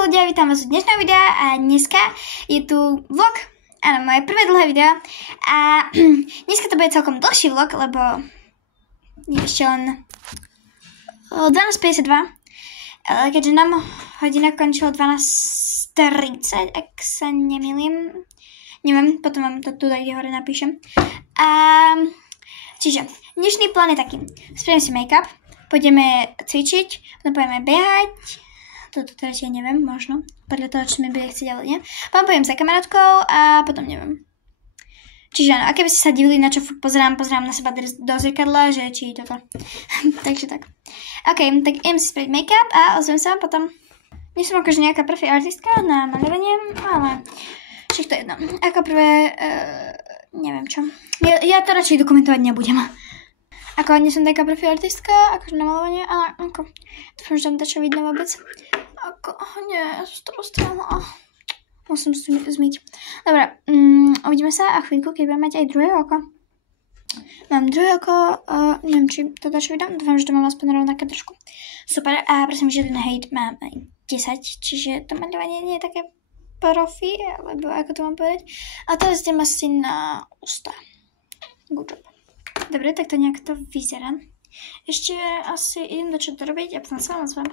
Čauko ľudia, vítam vás u dnešného videa a dneska je tu vlog, áno, moje prvé dlhé video a dneska to bude celkom dlhší vlog, lebo je ešte len 12:52, keďže nám hodina končila 12:30, ak sa nemýlim, neviem, potom vám to tu kde hore napíšem. Čiže dnešný plán je taký, spravím si make-up, pôjdeme cvičiť, potom pôjdeme behať. Toto teraz ja neviem, možno. Podľa toho, čo mi bude chcieť, ale nie. Potom poviem za kamarátkou a potom neviem. Čiže áno, a keby ste sa divili, na čo pozerám na seba do zrkadla, že či toto. Takže tak. OK, tak idem si spraviť make-up a ozvem sa potom. Nie som akože nejaká profi artistka na maľovanie, ale však to je jedno. Ako prvé, neviem čo. Ja to radšej dokumentovať nebudem. Ako nie som taká profi artistka, akože na maľovanie, ale ako, dúfam, že tam dačo vidno vôbec. Ako, nie, ja som to postrala. Musím zmyť. Dobre, uvidíme sa a chvíľku, keď budem mať aj druhé oko. Mám druhé oko, neviem, či to dačo vidím, dúfam, že to mám aspoň rovnaké trošku. Super, a prosím, že ten hate mám aj 10, čiže to maľovanie nie je také profi, alebo ako to mám povedať. A teraz idem asi na ústa. Good job. Dobre, tak to nejak to vyzerá. Ešte asi idem dačo dorobiť a potom sa vám ozvem.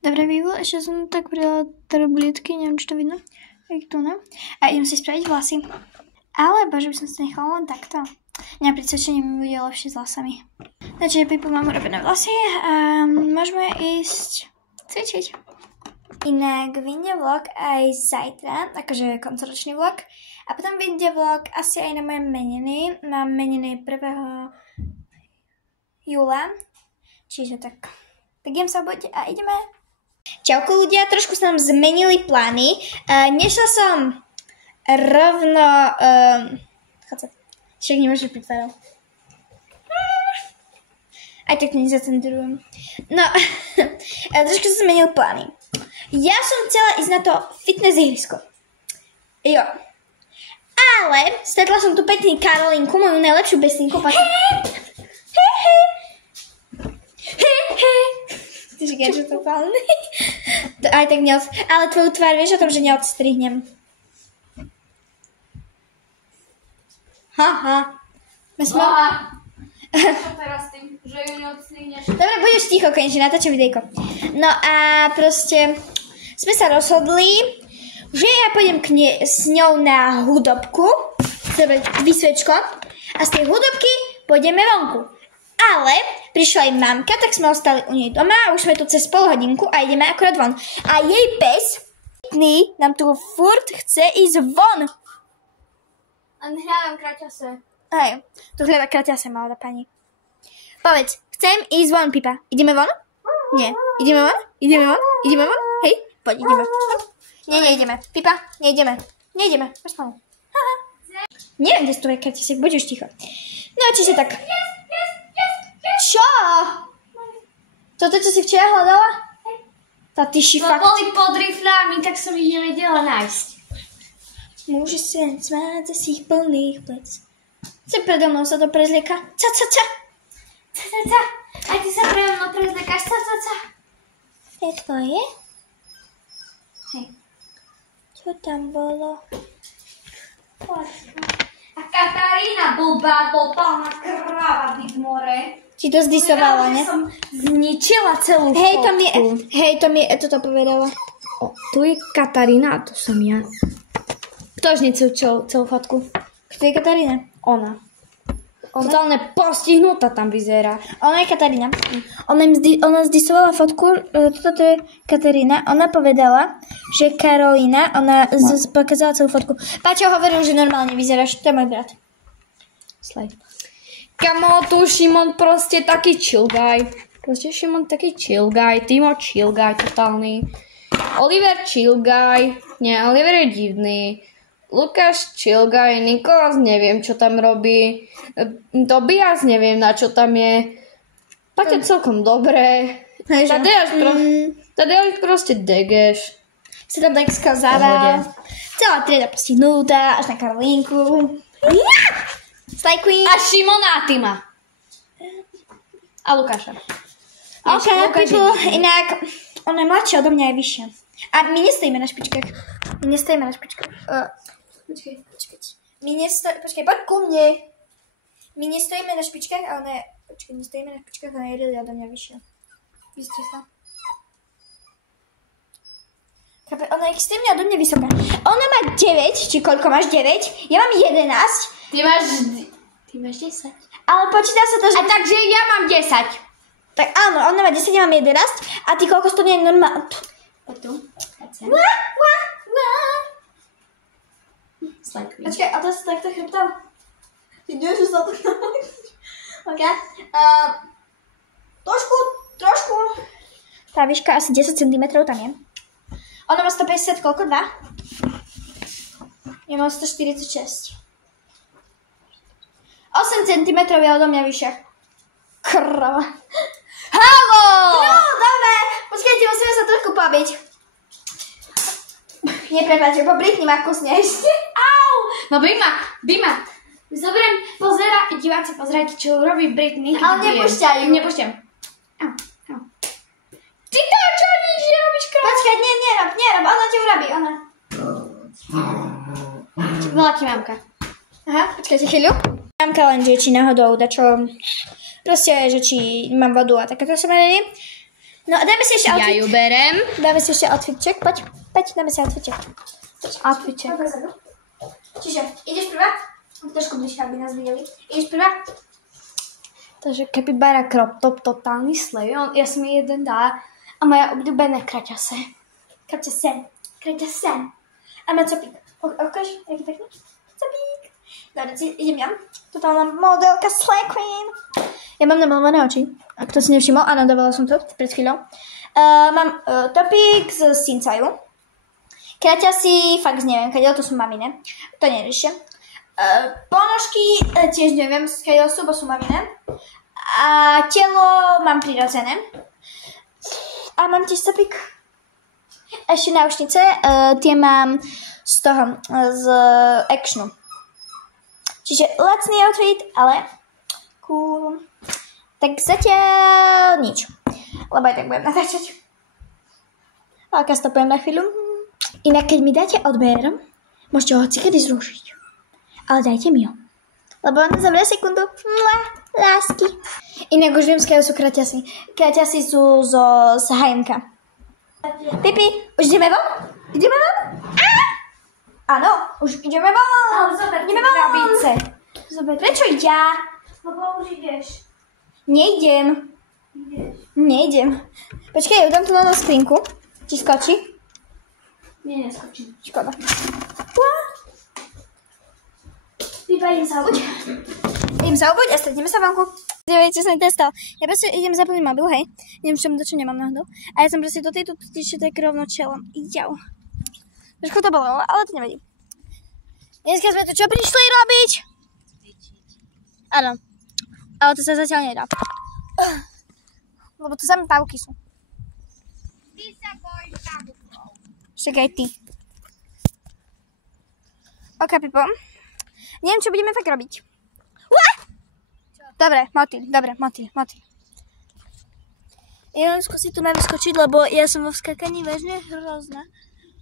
Dobre, vývol, ešte som tak pridala tablietky, neviem, či to vidno. Tu, no. A idem si spraviť vlasy. Alebo, že by som si nechala len takto. Neviem, pri cvičení mi bude lepšie s vlasami. Takže Pipu mám urobené vlasy a môžeme ísť cvičiť. Inak vyjde vlog aj zajtra, akože koncoročný vlog. A potom vyjde vlog asi aj na moje meniny. Mám meniny 1. júla. Čiže tak idem sa obuť a ideme. Čauko ľudia, trošku sa nám zmenili plány. Nešla som rovno... Však nemôžeš pritvárať. Aj tak to nezacentrujem. No, trošku sa zmenili plány. Ja som chcela ísť na to fitness ihrisko. Jo. Ale stretla som tu pekný Karolinku, moju najlepšiu besninku. Ty říkáš, že to pálne. Aj tak ale tvoju tvár vieš o tom, že neodstrihnem. Haha. Čo teraz tým, že ju neodstrihneš? Dobre, budeš ticho, konečne natáčam videjko. No a proste sme sa rozhodli, že ja pôjdem s ňou na hudobku, vysvečko, a z tej hudobky pôjdeme vonku. Ale prišla aj mamka, tak sme ostali u nej doma a už sme tu cez pol hodinku a ideme akorát von. A jej pes nám tu furt chce ísť von. A hľadám kraťase. Hej, tu hľadá kraťase, malá pani. Povedz, chcem ísť von, Pipa. Ideme von? Nie. Ideme von? Ideme von? Ideme von? Hej, poď, ideme. Nie, neideme. Pipa, neideme. Neideme, poď spolu. Neviem, kde sú tvoje kraťase, buď už ticho. No, čiže tak. Čo? Toto, čo si včera hľadala? Tá ty fakt... boli pod rifľami, tak som ich nevedela nájsť. Môže sa smáť za svých plných plec. Co predo mnou sa to prezlieka? Ca. A ty sa predo mnou prezliekaš, ca. Je tvoje? Hej. Čo tam bolo? A Katarína blbá, totálna kráva, more. Ti to zdisovala, ne? Som zničila celú fotku. Hej, to mi toto povedala. Tu je Katarína a to som ja. Kto zničil celú fotku? Kto je Katarína? Ona. Totálne postihnutá tam vyzerá. Ona je Katarína. Ona zdisovala fotku, toto je Katarína. Ona povedala, že Karolína, ona pokazala celú fotku. Paťo hovoril, že normálne vyzeráš, to je môj brat. Slej. Kamo, tu Šimon proste taký chill guy. Proste Šimon taký chill guy. Timo chill guy, totálny. Oliver chill guy. Nie, Oliver je divný. Lukáš chill guy. Nikolas neviem, čo tam robí. Tobias neviem, na čo tam je. Paťa celkom dobré. Tadeusz proste degeš. Sa tam tak skazala. Celá trieda postihnutá, až na Karolínku. Slay Queen. A Šimona a Tima. A Lukáša. Ok, people, inak ona je mladšia odo mňa aj vyššia. A my nestojíme na špičkách. Počkej. Počkej, poď ku mne. My nestojíme na špičkách, ale ne... Počkej, nestojíme na špičkách, ale je odo mňa vyššia. Vystre sa. Ona je extrémne odo mňa vysoká. Ona má 9, či koľko máš 9? Ja mám 11. Ty máš 10. Ale počíta sa to, že... A takže ja mám 10. Tak áno, ona má 10, ja mám 11. A ty koľko to nie je normálne... Poď tu. Počkaj, a to sa takto chrbtom? Ty vieš, že sa to OK. Trošku. Tá výška asi 10 cm tam je. Ona má 150, koľko? 2? Ja mám 146. 8 cm je odo mňa vyššia. Krava. Halo! No, dobre. Počkajte, musíme sa trošku pobiť. Neprepáčte, pobrikni ma kusne ešte. Au! No Bima. Zoberiem, diváci, pozerajte, čo robí Britney. Ale nepúšťajú. Nepúšťam. Au. Ty to, čo nič nerobíš, krát? Počkaj, nerob, ona ti urobí, ona. Volá ti mamka. Aha, počkajte chvíľu. Mamka len, že či náhodou dačo, proste, že či mám vodu a takéto sa menenie. No, dajme si ešte outfit. Ja ju berem. Dáme si ešte outfitček, poď, dáme si outfitček. Outfitček. Čiže, ideš prvá? Trošku bližšie, aby nás videli. Ideš prvá? Takže capybara crop top, totálny slej. Ja som jej jeden dala. A moja obľúbená kraťase. Kraťase. A má copík. Ukáž, jaký pekný? Copík. Dobre, idem ja. Totálna modelka Slay Queen. Ja mám namalované oči. A kto si nevšimol? Áno, dávala som to pred chvíľou. Mám topík z Sincaju. Kraťasy, fakt neviem, kadeľ to sú mamine. To neriešia. Ponožky tiež neviem, kadeľ sú, bo sú mamine. A telo mám prirodzené. A mám tiež topík. Ešte náušnice, tie mám z toho, z Actionu. Čiže lacný outfit, ale cool. Tak zatiaľ nič. Lebo aj tak budem natáčať. Ale stopujem na chvíľu. Inak keď mi dáte odber, môžete ho hocikedy zrušiť. Ale dajte mi ho. Lebo on zabrá sekundu. Lásky. Inak už viem, skáľu sú kraťasy. Kraťasy sú z H&M. Pipi, už ideme von? Áno, už ideme von. Ideme von. Krabice. Prečo ja? Lebo už ideš. Nejdem. Počkaj, udám tu na skrinku. Či skočí? Nie, neskočím. Škoda. Pipa, idem sa obuť a stretneme sa vonku. Čo som testal. Ja proste idem zaplniť mobil, hej. Neviem, čo nemám náhodou. A ja som proste do tejto tyče tak rovno čelom. Jau. Trošku to bolo, ale to nevadí. Dneska sme tu čo prišli robiť? Áno. Ale to sa zatiaľ nedá. Lebo tu samé pavky sú. Ty sa bojíš pavkov. Však aj ty. Ok, Pipo. Neviem, čo budeme fakt robiť. Dobre, motýl. Ja skúsim tu navyskočiť, lebo ja som vo vskakaní vážne hrozná.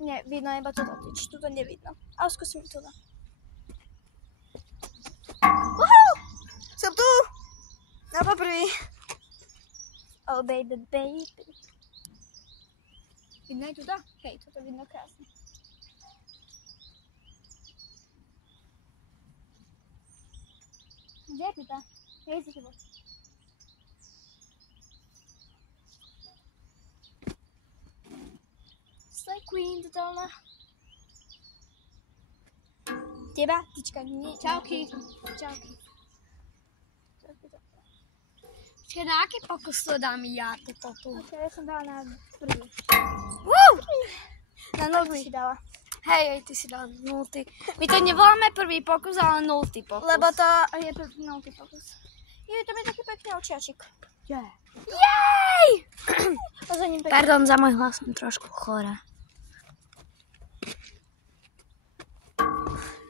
Nie, vidno iba toto tyč, tu to nevidno. Ale skúsim tu. Som tu! Na poprvý. Oh baby. Vidno aj tuto? Hej, toto vidno krásne. Kde je Pipa? Hej, si chybo. Slay Queen, totálna. Teba, tyčka, nie. Čauky. Počkaj, na aký pokus to dám ja, toto tu? Ja som dala na prvý. Na nulty si dala. Hej, ty si dala nulty. My to nevoláme prvý pokus, ale nulty pokus. Lebo to je nulty pokus. Je to mi taký pekný očiačik. Jej! Jej! Pardon za môj hlas, som trošku chorá.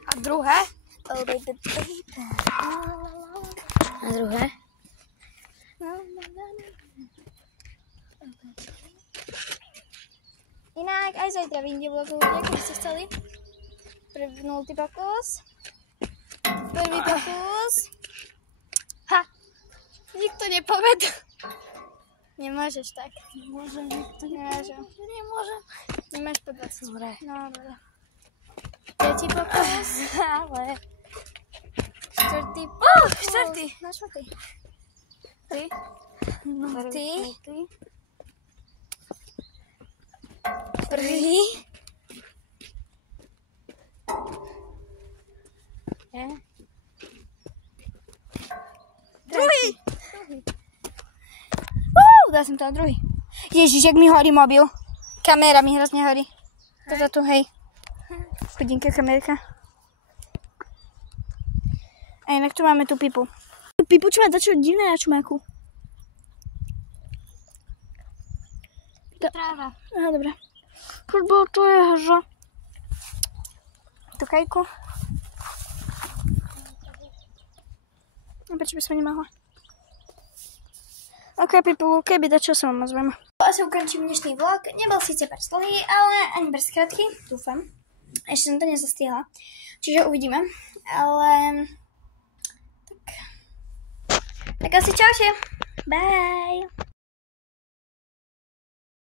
A druhé? Oh baby. A druhé? Inak aj zajtra vyjde vlog ľudia, keby ste chceli. Nultý pokus. Prvý pokus. Ha! Nikto nepovedal. Nemôžeš tak. Nemôžem, Nemôžem. Nemáš povedať. Dobre. No, dobre. Tretí pokus. Ale... Štvrtý. Štvrtý. No, štvrtý. Ty. Ty. Prvý. Druhý. Dal som to druhý. Ježiš, jak mi horí mobil. Kamera mi hrozne horí. Toto tu, hej. Chudinka kamerka. A inak tu máme tú pipu. Pipu, čo má dačo divné na čumáku. Tráva. Aha, dobré. Poďbo, to je haža. Tu kajku. Prečo by som nemohla? Ok, people, keby dačo sa vám ozvem. Asi ukončím dnešný vlog. Nebol síce pár dlhý, ale ani bez krátky. Dúfam. Ešte som to nezastihla. Čiže uvidíme. Ale... Tak asi čaute. Bye.